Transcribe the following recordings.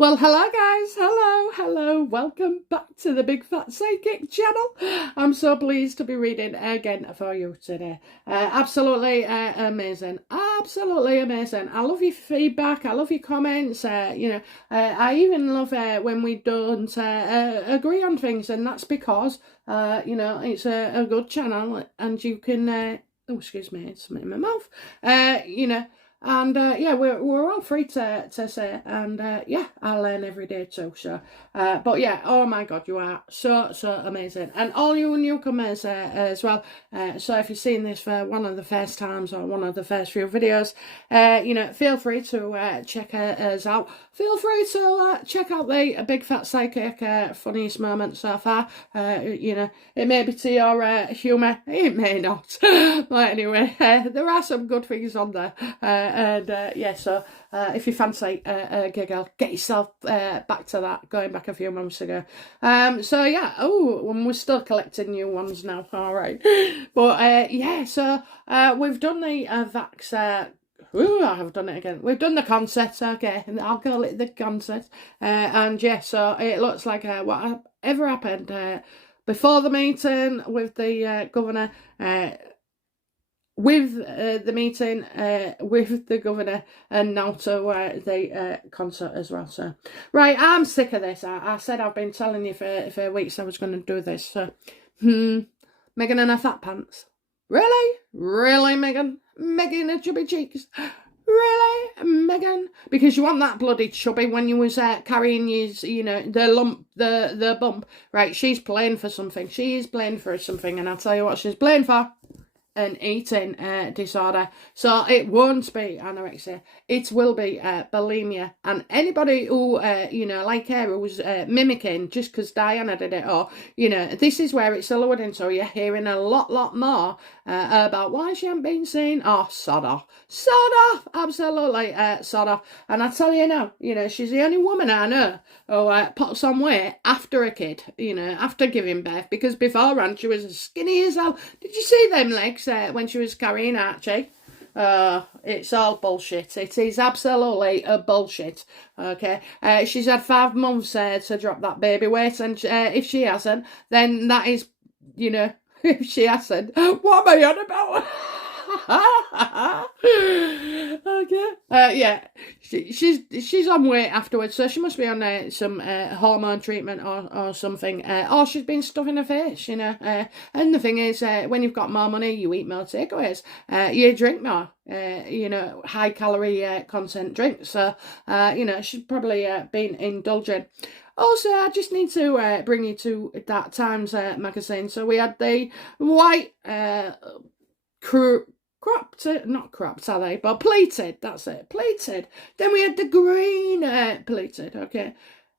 Well, hello guys, hello, welcome back to the Big Fat Psychic channel. I'm so pleased to be reading again for you today. Absolutely amazing, absolutely amazing. I love your feedback, I love your comments, I even love when we don't agree on things, and that's because, it's a good channel and you can, oh, excuse me, it's something in my mouth, and yeah, we're all free to say, and yeah, I learn every day too. So, but yeah, oh my God, you are so amazing, and all you newcomers as well. So if you've seen this for one of the first times or one of the first few videos, feel free to check us out. Feel free to check out the Big Fat Psychic funniest moment so far. It may be to your humour, it may not, but anyway, there are some good things on there. So if you fancy a giggle, get yourself back to that, going back a few months ago. So yeah, and we're still collecting new ones now, all right. But we've done the Vax. I have done it again. We've done the concert, okay, I'll call it the concert. And yeah, so it looks like whatever happened before the meeting with the governor, with the meeting with the governor, and now to the concert as well. So, right, I'm sick of this. I said I've been telling you for weeks I was going to do this. So, Meghan and her fat pants. Really? Really, Meghan? Meghan and her chubby cheeks? Really, Meghan? Because you want that bloody chubby when you was carrying his, the lump, the bump. Right, she's playing for something. She is playing for something, and I'll tell you what she's playing for. An eating disorder. So it won't be anorexia, it will be bulimia. And anybody who like her, who's mimicking just because Diana did it, or this is where it's alluding. So you're hearing a lot more about why she hasn't been seen. Oh, sod off, absolutely sod off. And I tell you now, she's the only woman I know who puts on weight after a kid, after giving birth, because beforehand she was as skinny as hell. Did you see them legs when she was carrying Archie? It's all bullshit. It is absolutely a bullshit. Okay, she's had 5 months to drop that baby weight, and if she hasn't, then that is, if she hasn't, what am I on about? Okay. Yeah, she's on weight afterwards, so she must be on some hormone treatment or something, or she's been stuffing her face, and the thing is, when you've got more money, you eat more takeaways, you drink more, high calorie content drinks, so she's probably been indulging. Also, I just need to bring you to that Times magazine. So we had the white cropped, not cropped, are they? But pleated, that's it, pleated. Then we had the green pleated, okay.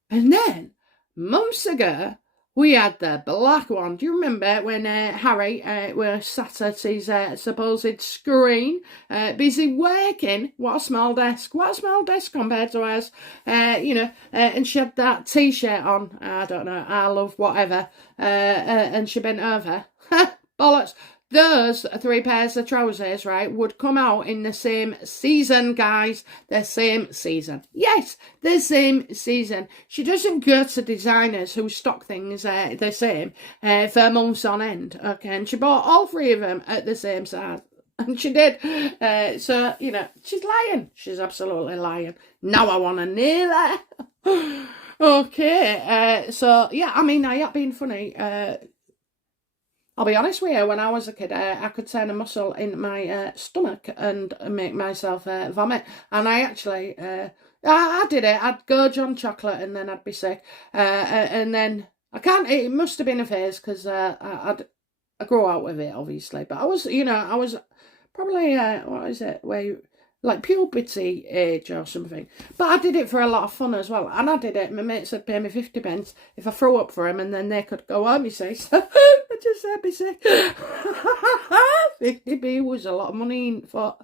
And then, months ago, we had the black one. Do you remember when Harry was sat at his supposed screen, busy working? What a small desk compared to ours. And she had that T-shirt on. I don't know, I love whatever. And she bent over. Bollocks. Those 3 pairs of trousers, right, would come out in the same season, guys. The same season. Yes, the same season. She doesn't go to designers who stock things the same for months on end, okay? And she bought all 3 of them at the same size. And she did. So, she's lying. She's absolutely lying. Now I want to nail her. Okay. So, yeah, I mean, I have been funny. I'll be honest with you, when I was a kid, I could turn a muscle in my stomach and make myself vomit. And I actually, I did it. I'd gorge on chocolate and then I'd be sick. And then, it must have been a phase because I grew out with it, obviously. But I was probably, what is it, like puberty age or something. But I did it for a lot of fun as well. And I did it. My mates would pay me 50 pence if I threw up for him, and then they could go home, you see. So I just said, be sick. 50p was a lot of money for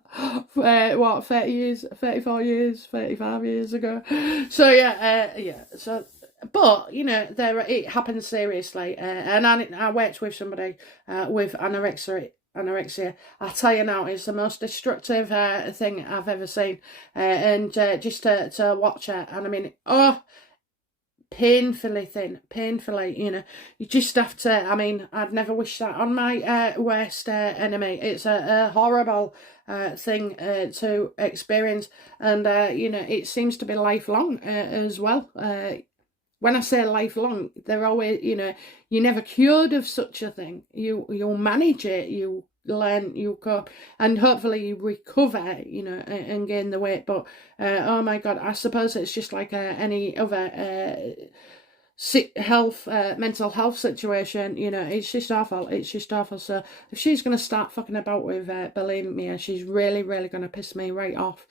30 years, 34 years, 35 years ago. So yeah. So, but it happens seriously. And I worked with somebody with anorexia anorexia. I tell you now, it's the most destructive thing I've ever seen. And just to watch it, and I mean, oh, painfully thin, painfully, you just have to, I mean, I'd never wish that on my worst enemy. It's a horrible thing to experience, and it seems to be lifelong as well. When I say lifelong, they're always, you're never cured of such a thing. You'll manage it, you learn, you cope, and hopefully you recover, and gain the weight. But oh my God, I suppose it's just like any other mental health situation. It's just awful. It's just awful. So if she's going to start fucking about with bulimia, she's really, really going to piss me right off.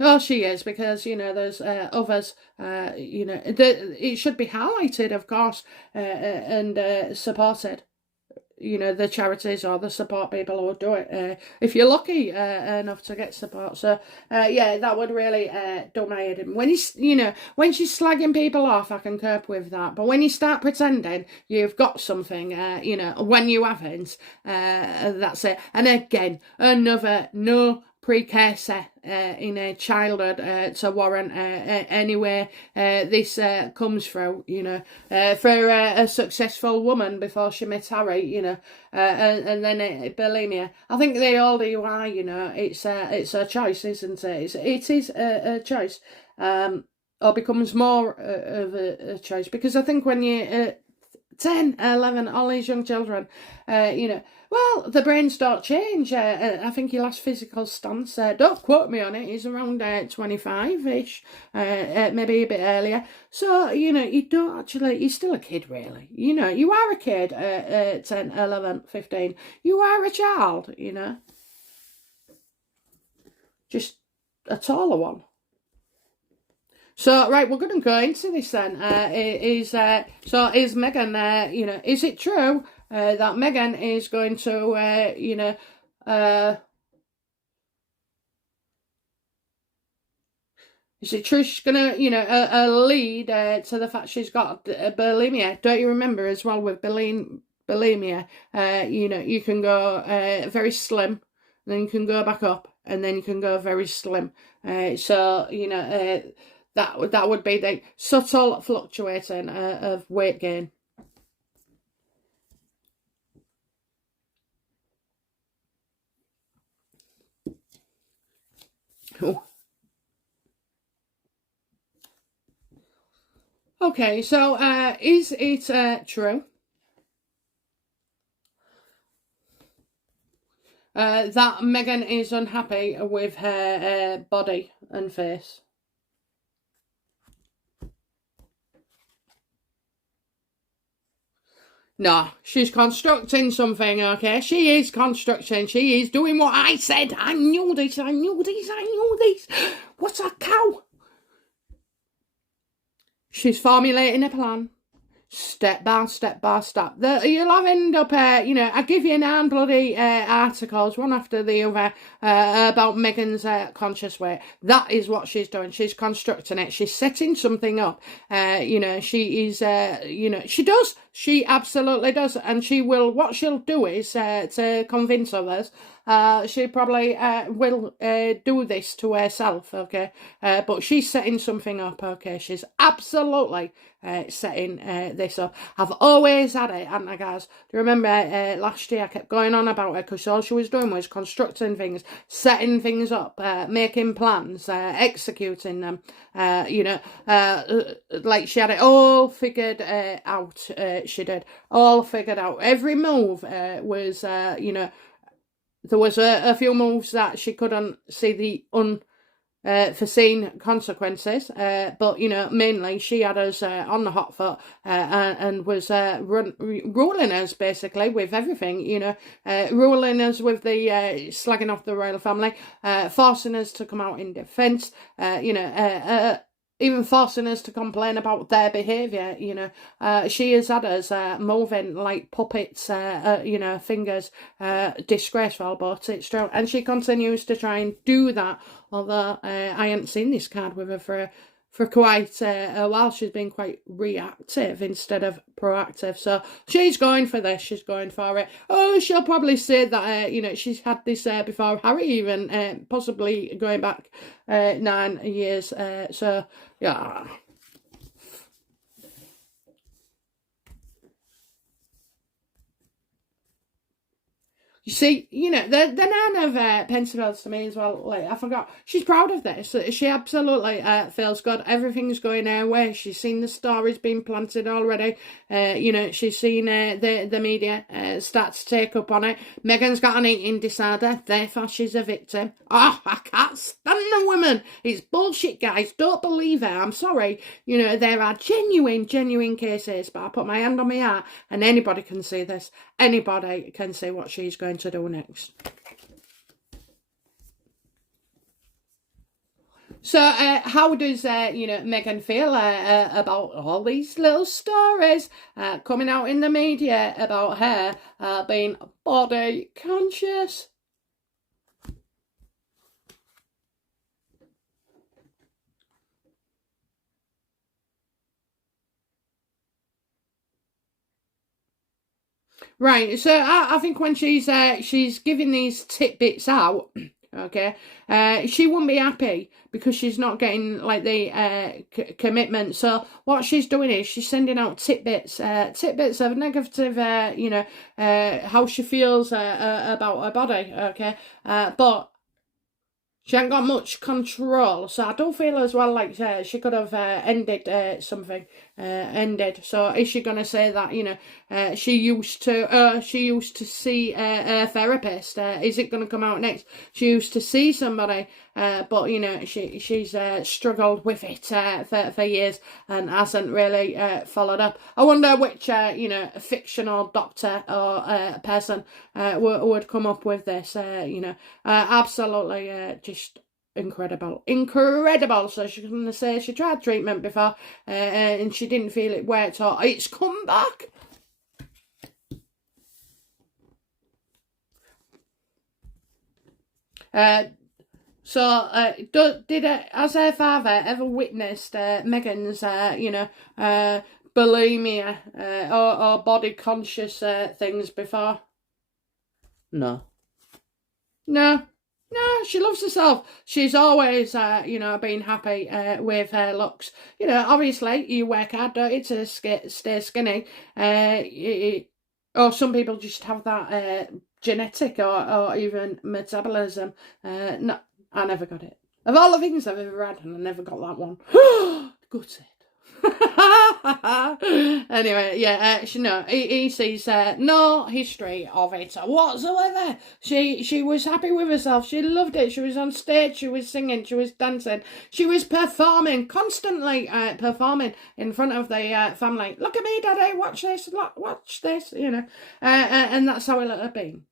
Oh, she is, because there's others. It should be highlighted, of course, and supported. The charities or the support people who do it, if you're lucky enough to get support. So that would really do my head in. When when she's slagging people off, I can cope with that, but when you start pretending you've got something, when you haven't, that's it. And again, another no precursor in a childhood to warrant anywhere this comes through, for a successful woman before she met Harry, and then bulimia. I think the older you are, it's a choice, isn't it? It is a choice, or becomes more of a choice, because I think when you're 10, 11, all these young children, well, the brains don't change. I think your last physical stance, don't quote me on it, is around 25-ish, maybe a bit earlier. So, you don't actually, you're still a kid, really. You are a kid at 10, 11, 15. You are a child, just a taller one. So, right, we're going to go into this then. Is Meghan, is it true that Meghan is going to, is it true she's going to, lead to the fact she's got bulimia? Don't you remember as well with bulimia, you can go very slim, then you can go back up, and then you can go very slim. That would be the subtle fluctuating of weight gain. Oh. Okay, so is it true that Meghan is unhappy with her body and face? No, she's constructing something, okay? She is constructing. She is doing what I said. I knew this. What a cow. She's formulating a plan. Step by step by step. You'll have end up, I give you 9 bloody articles, one after the other, about Meghan's conscious weight. That is what she's doing. She's constructing it. She's setting something up. She is, she does. She absolutely does. And what she'll do is, to convince others, she probably will do this to herself, okay? But she's setting something up, okay? She's absolutely setting this up. I've always had it, haven't I, guys? Do you remember last year I kept going on about her because all she was doing was constructing things, setting things up, making plans, executing them, like she had it all figured out. She did. All figured out. Every move was, there was a few moves that she couldn't see the unforeseen consequences, but mainly she had us on the hot foot and was ruling us basically with everything. Ruling us with the slagging off the royal family, forcing us to come out in defence. Even forcing us to complain about their behaviour, she has had us moving like puppets, fingers, disgraceful, but it's true. And she continues to try and do that, although I haven't seen this card with her for for quite a while. She's been quite reactive instead of proactive. So she's going for this. She's going for it. Oh, she'll probably say that, you know, she's had this before Harry even, possibly going back 9 years. So, yeah. You see, you know, the Nan of Pentonville's to me as well, like, I forgot, she's proud of this. She absolutely feels good. Everything's going her way. She's seen the stories being planted already. You know, she's seen the media start to take up on it. Meghan's got an eating disorder, therefore she's a victim. Oh, I can't stand the woman. It's bullshit, guys. Don't believe her. I'm sorry. You know, there are genuine cases, but I put my hand on my heart and anybody can see this. Anybody can see what she's going to do next. So, how does, you know, Meghan feel about all these little stories coming out in the media about her being body conscious? Right, so I think when she's giving these tidbits out, okay, she wouldn't be happy because she's not getting like the commitment. So what she's doing is she's sending out tidbits of negative, you know, how she feels about her body, okay, but she ain't got much control, so I don't feel as well like she could have ended something. So is she gonna say that, you know, she used to see a therapist? Is it gonna come out next? She used to see somebody, but you know she's struggled with it for years and hasn't really followed up. I wonder which you know, fictional doctor or person would come up with this. You know, absolutely just incredible. So she's going to say she tried treatment before and she didn't feel it worked, or it's come back. Has her father ever witnessed Meghan's, you know, bulimia or body conscious things before? No. No, she loves herself. She's always, you know, been happy with her looks. You know, obviously, you work hard, don't you, to stay skinny. Or some people just have that genetic or even metabolism. No, I never got it. Of all the things I've ever had, and I never got that one. Gutted. Anyway, yeah, he sees no history of it whatsoever. She was happy with herself. She loved it. She was on stage. She was singing. She was dancing. She was performing, constantly performing in front of the family. Look at me, Daddy. Watch this. Watch this. You know, and that's how it'll have been.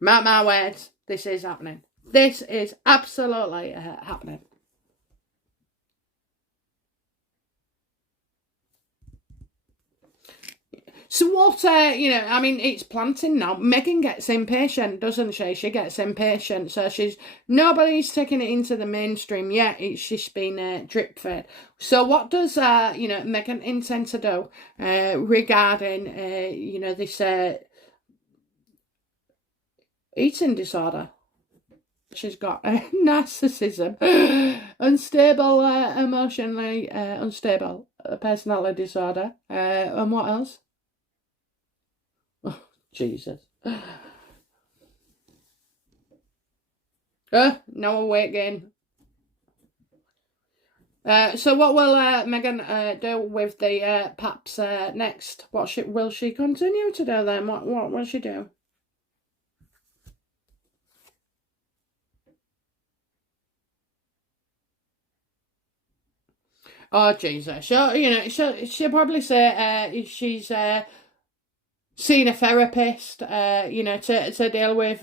Mark my words. This is happening. This is absolutely happening. So what, you know, I mean, it's planting now. Meghan gets impatient, doesn't she? She gets impatient. So nobody's taking it into the mainstream yet. It's just been drip fed. So what does, you know, Meghan intend to do regarding, you know, this eating disorder? She's got narcissism, unstable, emotionally unstable personality disorder, and what else? Oh, Jesus. No weight gain. So what will Meghan do with the paps next? Will she continue to do then? What will she do? Oh, Jesus. She'll probably say she's seen a therapist, you know, to deal with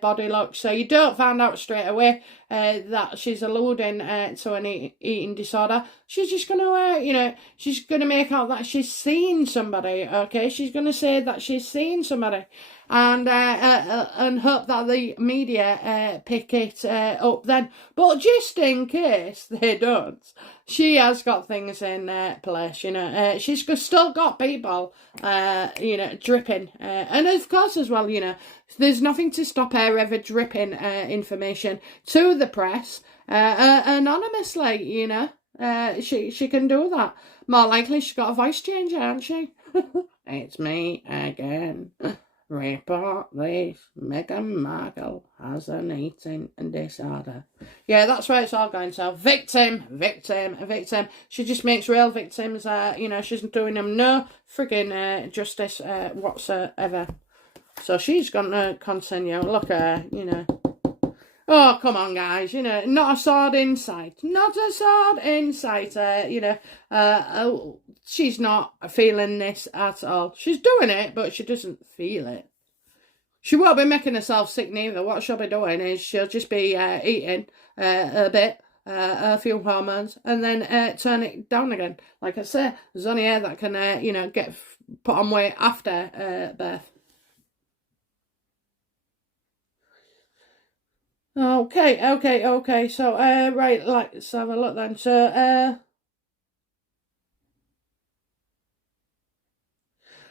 body looks. So you don't find out straight away that she's alluding to an eating disorder, she's just going to, she's going to make out that she's seeing somebody, okay? She's going to say that she's seeing somebody and hope that the media pick it up then. But just in case they don't, she has got things in place, she's still got people, dripping. And of course as well, there's nothing to stop her ever dripping information to the press anonymously, she can do that. More likely she's got a voice changer, hasn't she? It's me again. Report this. Meghan Markle has an eating disorder. Yeah, that's where it's all going. So, victim. She just makes real victims. She's doing them no friggin' justice whatsoever. So she's going to continue. Look at her, Oh, come on, guys. Not a sword in sight. Not a sword in sight. She's not feeling this at all. She's doing it, but she doesn't feel it. She won't be making herself sick neither. What she'll be doing is she'll just be eating a bit, a few hormones, and then turn it down again. Like I say, there's only her that can, get put on weight after birth. Okay. So, right, let's have a look then. So,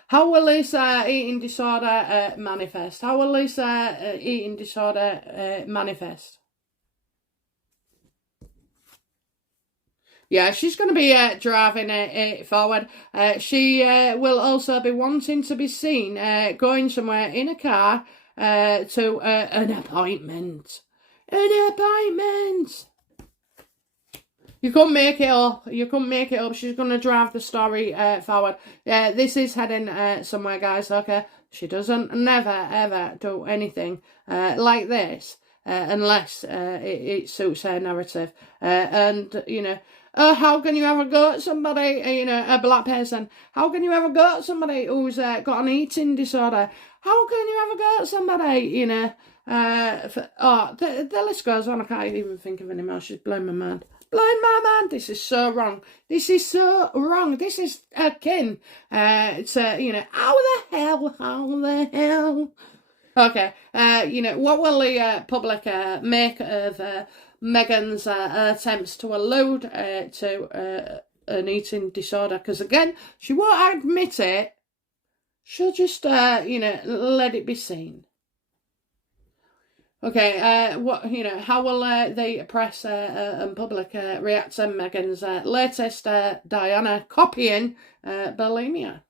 how will this eating disorder manifest? How will this eating disorder manifest? Yeah, she's going to be driving it forward. She will also be wanting to be seen going somewhere in a car to an appointment. An appointment! You couldn't make it up. She's going to drive the story forward. This is heading somewhere, guys, okay? She doesn't never, ever do anything like this unless it suits her narrative. How can you ever go at somebody, a black person? How can you ever go at somebody who's got an eating disorder? How can you ever go at somebody, the list goes on. I can't even think of any more. She's blowing my mind. This is so wrong. This is akin to, how the hell? Okay, what will the public make of Meghan's attempts to allude to an eating disorder? Because again, she won't admit it. She'll just, let it be seen. Okay, how will the press and public react to Meghan's latest Diana copying bulimia?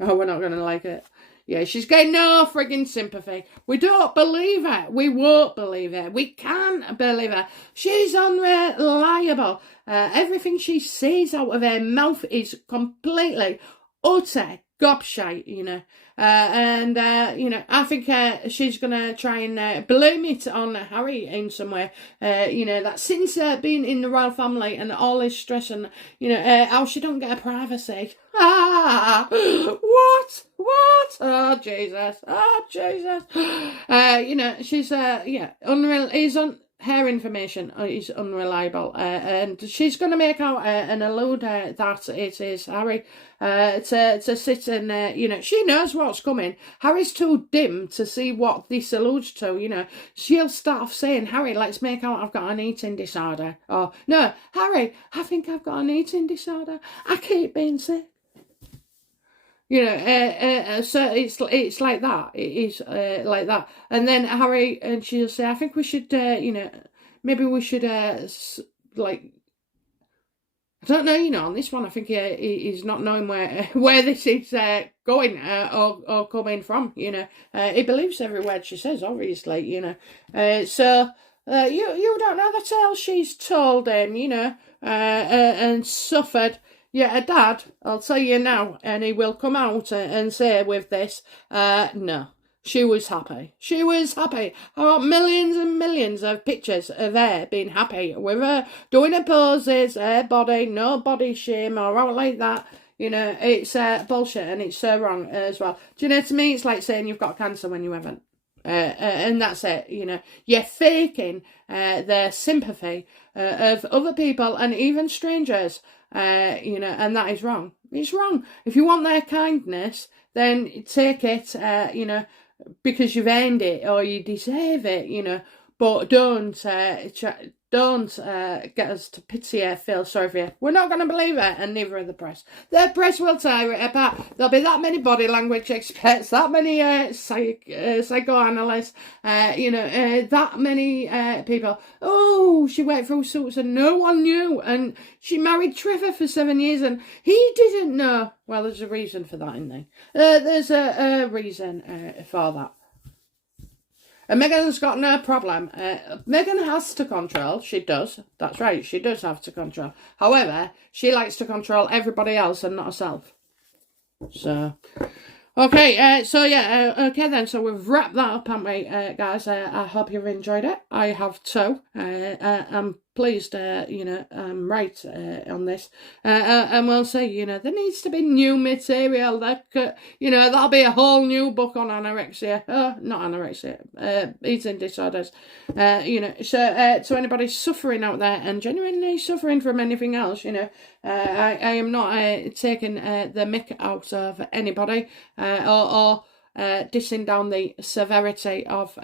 Oh, we're not going to like it. Yeah, she's getting no frigging sympathy. We don't believe her. We won't believe her. We can't believe her. She's unreliable. Everything she says out of her mouth is completely, utter gobshite, I think she's going to try and blame it on Harry in some way, that since being in the royal family and all this stress and, how she don't get her privacy. What? Oh, Jesus. She's, her information is unreliable, and she's going to make out and allude that it is Harry to sit and, she knows what's coming. Harry's too dim to see what this alludes to, She'll start off saying, Harry, let's make out I've got an eating disorder. Or, no, Harry, I think I've got an eating disorder. I keep being sick. So it's like that. It is like that. And then Harry, and she'll say, I think we should, maybe we should, I don't know, on this one, I think he's not knowing where this is going or coming from, He believes every word she says, obviously, So you don't know the tale she's told him, and suffered. Yeah, her dad, I'll tell you now, and he will come out and say with this, no, she was happy. She was happy. I got millions and millions of pictures of her being happy with her doing her poses, her body, no body shame or out like that. It's bullshit and it's so wrong as well. Do you know, to me, it's like saying you've got cancer when you haven't. and that's it. You're faking their sympathy of other people and even strangers. And that is wrong. It's wrong. If you want their kindness, then take it. Because you've earned it or you deserve it. But don't get us to pity you, feel sorry for you. We're not going to believe it, and neither are the press. The press will tear it apart. There'll be that many body language experts, that many psychoanalysts, that many people. Oh, she went through suits and no one knew, and she married Trevor for 7 years and he didn't know. Well, there's a reason for that, isn't there? There's a reason for that. And Meghan's got no problem. Meghan has to control. She does. That's right. She does have to control. However, she likes to control everybody else and not herself. So, okay. Okay then. So we've wrapped that up, haven't we, guys? I hope you've enjoyed it. I have too. I'm pleased, I'm right on this. And we'll see, there needs to be new material. That'll be a whole new book on anorexia. Not anorexia, eating disorders. So to anybody suffering out there and genuinely suffering from anything else, I am not taking the mick out of anybody or dissing down the severity of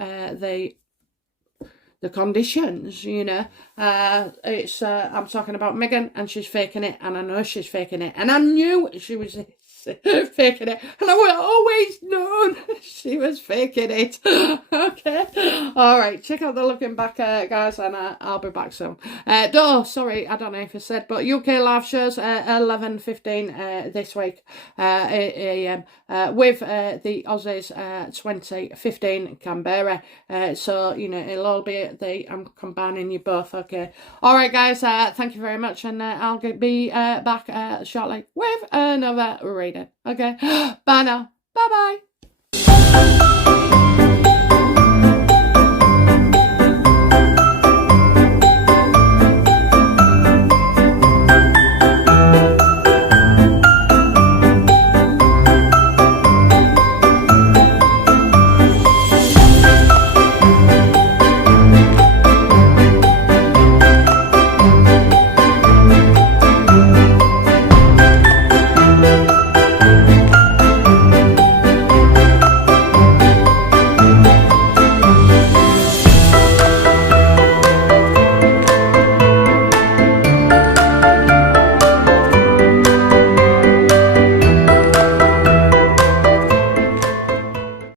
the conditions, it's I'm talking about Meghan, and she's faking it, and I know she's faking it, and I knew she was faking it, and I always known she was faking it. Okay, all right, check out the looking back, guys, and I'll be back soon. Sorry, I don't know if I said, but UK live shows 11:15 this week AM with the Aussies 2015 Canberra. So it'll all be at I'm combining you both. Okay, all right, guys. Thank you very much, and I'll be back shortly with another reading. Okay, bye now. Bye bye.